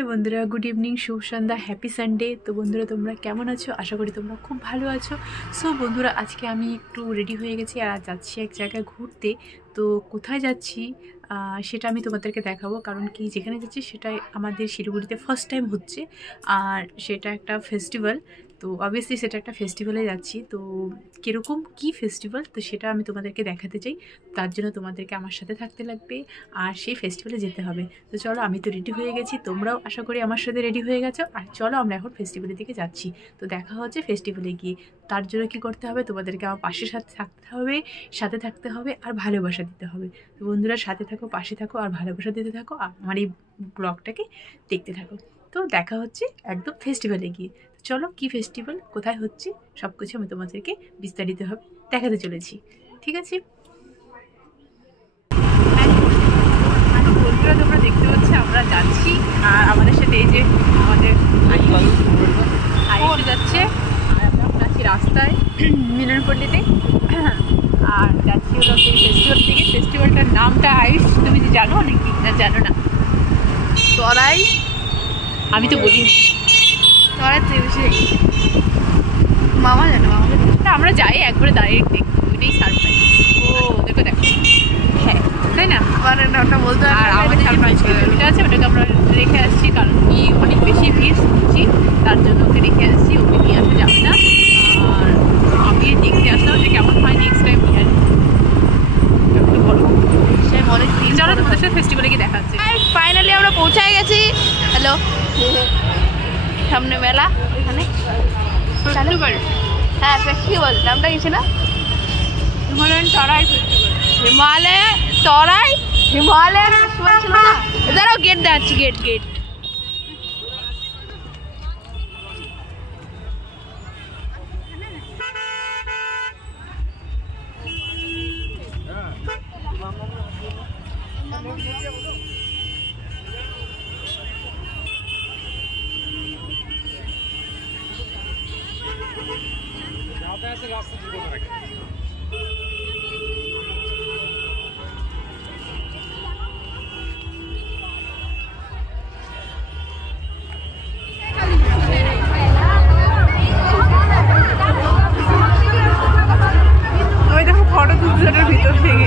Hello বন্ধুরা, good evening, শুভ সন্ধ্যা, happy Sunday. তো বন্ধুরা তোমরা কেমন আছো? আশা করি তোমরা খুব ভালো আছো। সো বন্ধুরা আজকে আমি একটু রেডি হয়ে গেছি আর যাচ্ছি এক জায়গায় ঘুরতে। তো কোথায় যাচ্ছি সেটা আমি তোমাদেরকে দেখাবো, কারণ কি যেখানে যাচ্ছি সেটাই আমাদের শিলিগুড়িতে ফার্স্ট টাইম হচ্ছে আর সেটা একটা ফেস্টিভ্যাল। তো অবভিয়াসলি সেটা একটা ফেস্টিভ্যালে যাচ্ছি। তো কীরকম কী ফেস্টিভ্যাল তো সেটা আমি তোমাদেরকে দেখাতে চাই। তার জন্য তোমাদেরকে আমার সাথে থাকতে লাগবে আর সেই ফেস্টিভ্যালে যেতে হবে। তো চলো, আমি তো রেডি হয়ে গেছি, তোমরাও আশা করি আমার সাথে রেডি হয়ে গেছো। আর চলো আমরা এখন ফেস্টিভ্যালের দিকে যাচ্ছি। তো দেখা হচ্ছে ফেস্টিভ্যালে গিয়ে। তার জন্য কী করতে হবে, তোমাদেরকে আমার পাশে সাথে থাকতে হবে আর ভালোবাসা দিতে হবে। তো বন্ধুরা সাথে থাকো, পাশে থাকো আর ভালোবাসা দিতে থাকো, আর আমার এই ব্লগটাকে দেখতে থাকো। তো দেখা হচ্ছে একদম ফেস্টিভ্যালে গিয়ে। চলো, কি ফেস্টিভ্যাল, কোথায় হচ্ছে, সব কিছু আমি তোমাদেরকে বিস্তারিতভাবে দেখাতে চলেছি। ঠিক আছে বন্ধুরা, তোমরা দেখতে পাচ্ছি আমরা যাচ্ছি আর আমাদের সাথে এই যে আমাদের আয়ুষ যাচ্ছে আর আমরা যাচ্ছি রাস্তায় মিলনপল্লীতে আর যাচ্ছি হলো সেই ফেস্টিভ্যাল দিকে। ফেস্টিভ্যালটার নামটা আয়ুষ তুমি জানো নাকি না জানো না? তরাই, আমি তো বলিনি। তরাই তো বেশি মামা জানো, মামাকে আমরা যাই একবারে ডাইরেক্ট দেখি, ওইটাই সারপ্রাইজ। ওদেরকে দেখো, হ্যাঁ তাই না, মানে ওটা বলতে আর আমাদের সারপ্রাইজ ওইটা আছে, ওটাকে আমরা রেখে আসছি কারণ কি অনেক বেশি ভিড় শুনছি, তার জন্য ওকে রেখে আসছি, ওকে নিয়ে আসা যাবে না। আর আমি দেখতে আসলাম যে কেমন হয়, নেক্সট টাইম নিয়ে আসবো। একটু বলো সে মনে চলো তোমাদের সাথে ফেস্টিভ্যালে গিয়ে দেখা হচ্ছে। ফাইনালি আমরা পৌঁছায় গেছি। হ্যালো, সামনে মেলা এখানে। হ্যাঁ ফেস্টিভ্যাল নামটা কিছু না, হিমালয়ান তরাই ফেস্টিভ্যাল। হিমালয় তরাই হিমালয়ান ফেস্টিভ্যাল ছিল না? দাঁড়াও গেট দেখাচ্ছি, গেট গেট ফটো তুলছে ভিতর থেকে।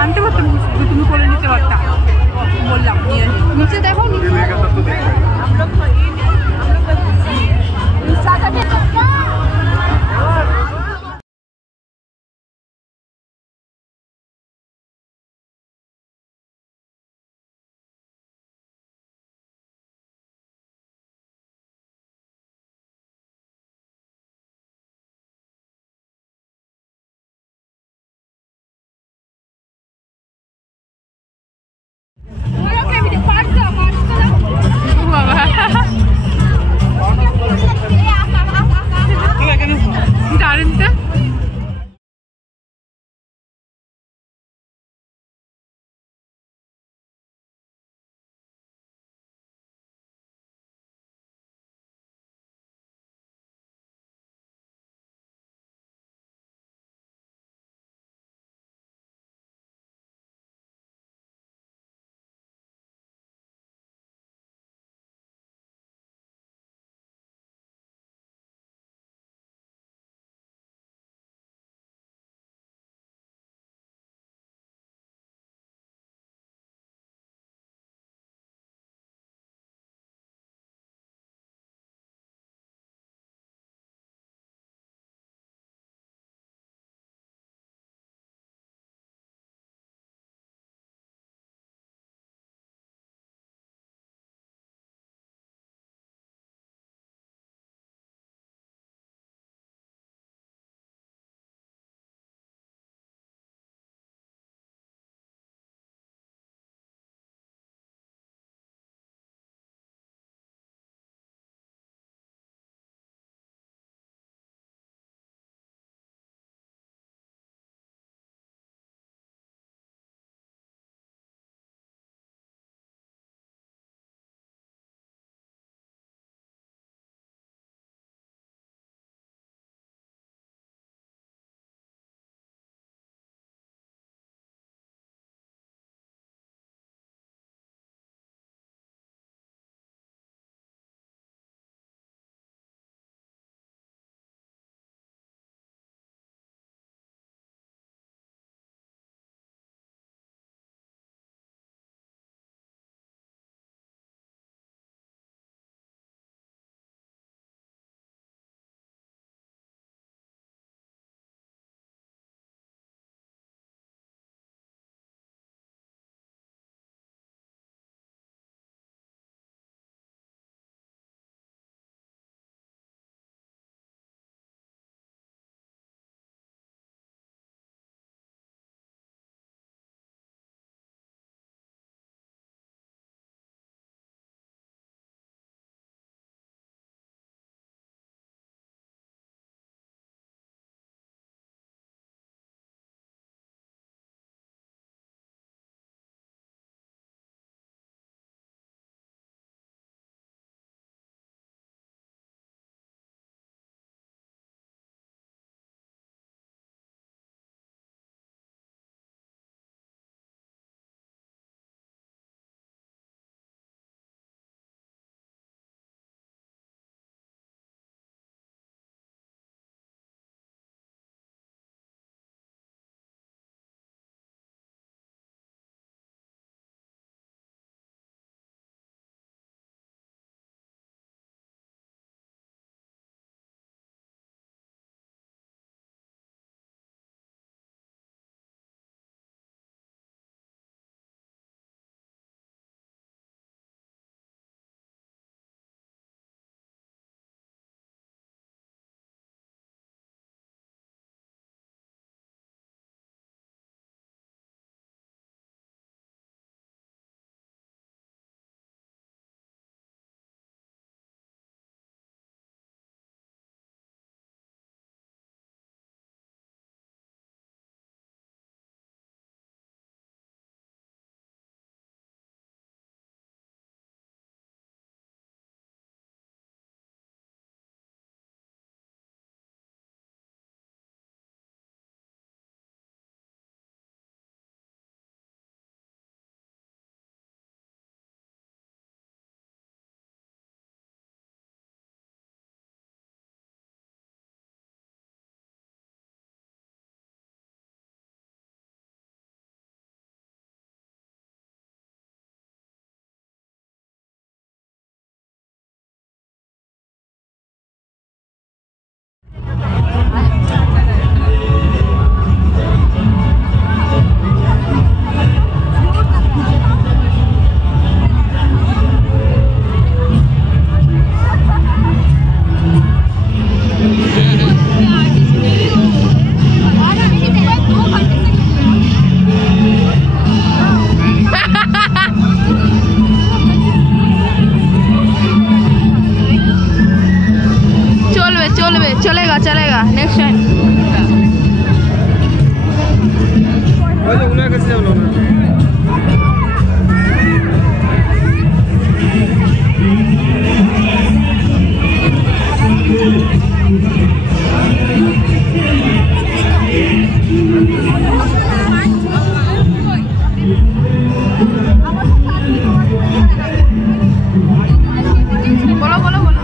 আনতে পারতাম, তুমি করে নিতে পারতাম, বললাম নিয়ে নিচে দেখো। चलेगा नेक्स्ट टाइम। बोलो बोलो बोलो।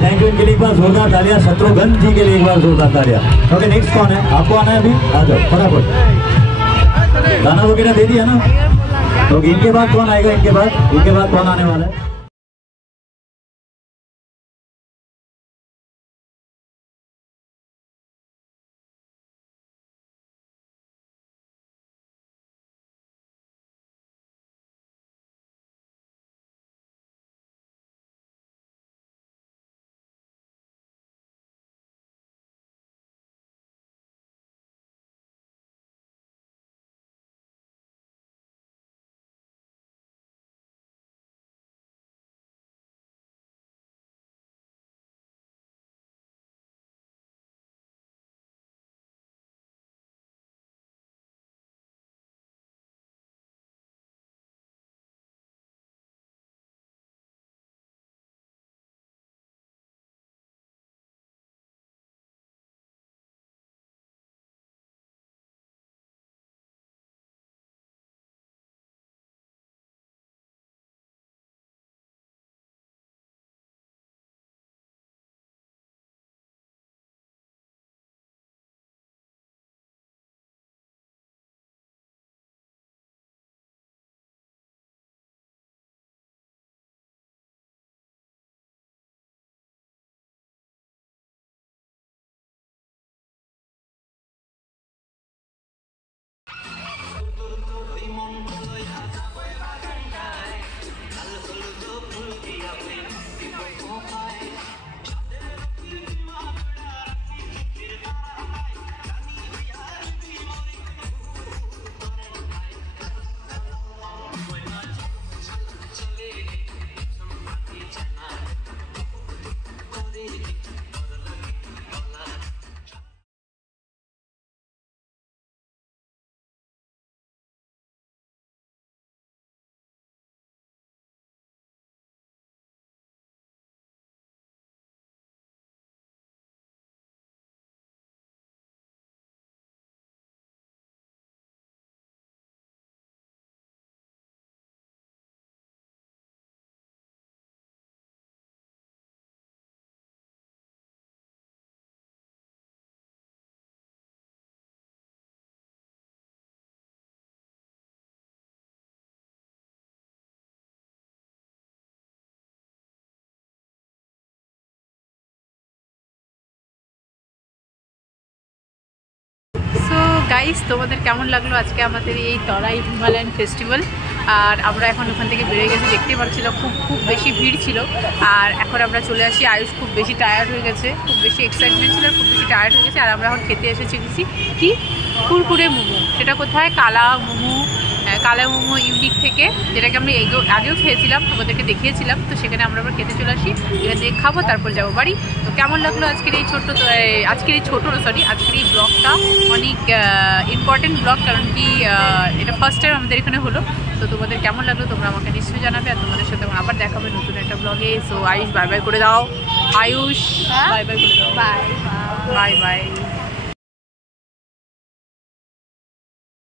थैंक यू इनके लिए एक बार जोरदार तालियां। शत्रुघ्न जी के लिए एक बार जोरदार तालियां। ओके नेक्स्ट कौन है? आपको आना है अभी? आ जाओ फटाफट। गाना वगैरह दे दिया ना? तो इनके बाद कौन आएगा? इनके बाद कौन आने वाला है? গাইস, তোমাদের কেমন লাগলো আজকে আমাদের এই তরাই হিমালয়ান ফেস্টিভ্যাল? আর আমরা এখন ওখান থেকে বেরিয়ে গেছি, দেখতেই পাচ্ছিল খুব বেশি ভিড় ছিল। আর এখন আমরা চলে আসি, আয়ুষ খুব বেশি টায়ার্ড হয়ে গেছে, খুব বেশি এক্সাইটমেন্ট ছিল, খুব বেশি টায়ার্ড হয়ে গেছে। আর আমরা এখন খেতে এসেছি কি কুরকুরে মোমো। সেটা কোথায়? কালা মোমো ইউনিক থেকে, যেটাকে আমি আগেও খেয়েছিলাম, তোমাদেরকে দেখিয়েছিলাম। তো সেখানে আমরা খেতে চলে আসি, এখান থেকে খাবো, তারপর যাবো বাড়ি। তো কেমন লাগলো আজকের এই আজকের এই ব্লগটা? অনেক ইম্পর্টেন্ট ব্লগ, কারণ কি এটা ফার্স্ট টাইম আমাদের এখানে হলো। তো তোমাদের কেমন লাগলো তোমরা আমাকে নিশ্চয়ই জানাবে। আর তোমাদের সাথে আবার দেখাবে নতুন একটা ব্লগে। সো আয়ুষ বাই বাই করে দাও। আয়ুষ বাই বাই করে দাও। Bye bye bye.